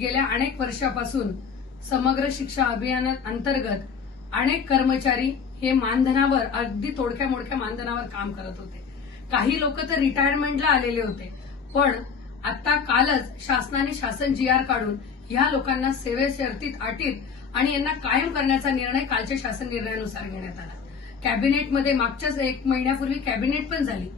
गेल्या अनेक वर्षापासून समग्र शिक्षा अभियानाअंतर्गत अनेक कर्मचारी हे मानधनावर अगदी थोडक्या मोडक्या मानधनावर काम करत होते. काही लोक तर रिटायरमेंटला आलेले होते. पण आता कालच शासनाने शासन GR काढून या लोकांना सेवे शर्तीत अटीत आणि यांना कायम करण्याचा निर्णय कालच्या शासन निर्णयानुसार घेण्यात आला. कॅबिनेटमध्ये मागच्याच 1 महिन्यापूर्वी कॅबिनेट पण झाली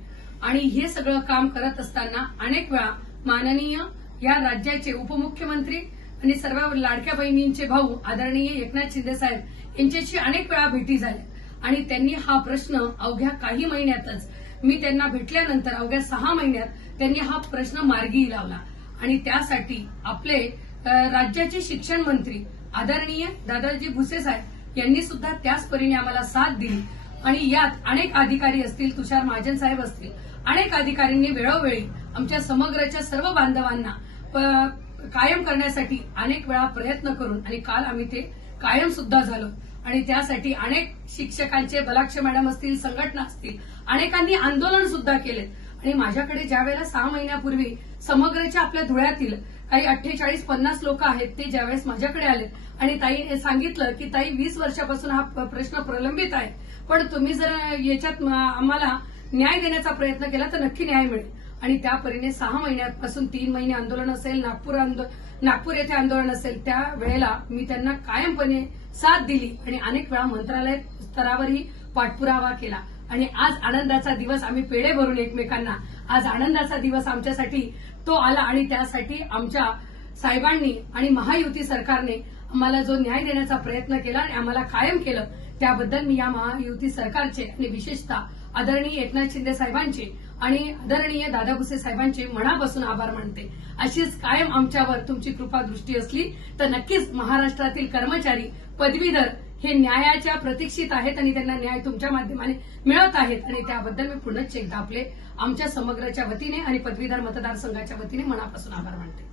आणि हे सगळं काम करत असताना अनेक वेळा माननीय या राज्याचे उपमुख्यमंत्री आणि सर्व लाडक्या बहिणींचे भाऊ आदरणीय एकनाथ शिंदे साहेब यांच्याशी अनेक वेळा भेटी झाल्या आणि त्यांनी हा प्रश्न अवघ्या काही महिन्यातच मी त्यांना भेटल्यानंतर अवघ्या 6 महिन्यात त्यांनी हा प्रश्न मार्गी लावला आणि त्यासाठी आपले राज्याचे शिक्षण मंत्री आदरणीय दादाजी भुसे साहेब यांनी सुद्धा त्याच परीने आम्हाला साथ दिली आणि यात अनेक अधिकारी असतील, तुषार महाजन साहेब असतील, अनेक अधिकाऱ्यांनी वेळोवेळी आमच्या समग्रच्या सर्व बांधवांना कायम करण्यासाठी अनेक वेळा प्रयत्न करून आणि काल आम्ही ते कायम सुद्धा झालो आणि त्यासाठी अनेक शिक्षकांचे बलाक्ष मॅडम असतील, संघटना असतील, अनेकांनी आंदोलन सुद्धा केले आणि माझ्याकडे ज्या वेळेला 6 महिन्यापूर्वी समग्रच्या आपल्या धुळ्यातील काही 48-50 लोक आहेत ते ज्यावेळेस माझ्याकडे आले आणि ताई सांगितलं की ताई 20 वर्षापासून हा प्रश्न प्रलंबित आहे, पण तुम्ही जर याच्यात आम्हाला न्याय देण्याचा प्रयत्न केला तर नक्की न्याय मिळेल आणि त्या परीने 6 महिन्यापासून 3 महिने आंदोलन असेल, नागपूर येथे आंदोलन असेल, त्या वेळेला मी त्यांना कायमपणे साथ दिली आणि अनेक वेळा मंत्रालय स्तरावरही पाठपुरावा केला आणि आज आनंदाचा दिवस आम्ही पेढे भरून एकमेकांना आज आनंदाचा दिवस आमच्यासाठी तो आला आणि त्यासाठी आमच्या साहेबांनी आणि महायुती सरकारने आम्हाला जो न्याय देण्याचा प्रयत्न केला आणि आम्हाला कायम केलं त्याबद्दल मी या महायुती सरकारचे आणि विशेषतः आदरणीय एकनाथ शिंदे साहेबांचे आणि आदरणीय दादा भुसे साहेबांचे मनापासून आभार मानते. अशीच कायम आमच्यावर तुमची कृपा दृष्टी असली तर नक्कीच महाराष्ट्रातील कर्मचारी पदवीधर हे न्यायाच्या प्रतीक्षित आहेत आणि त्यांना न्याय तुमच्या माध्यमाने मिळत आहेत आणि त्याबद्दल मी पुन्हा एकदा आपले आमच्या समग्रच्या वतीने आणि पदवीधर मतदारसंघाच्या वतीने मनापासून आभार मानते.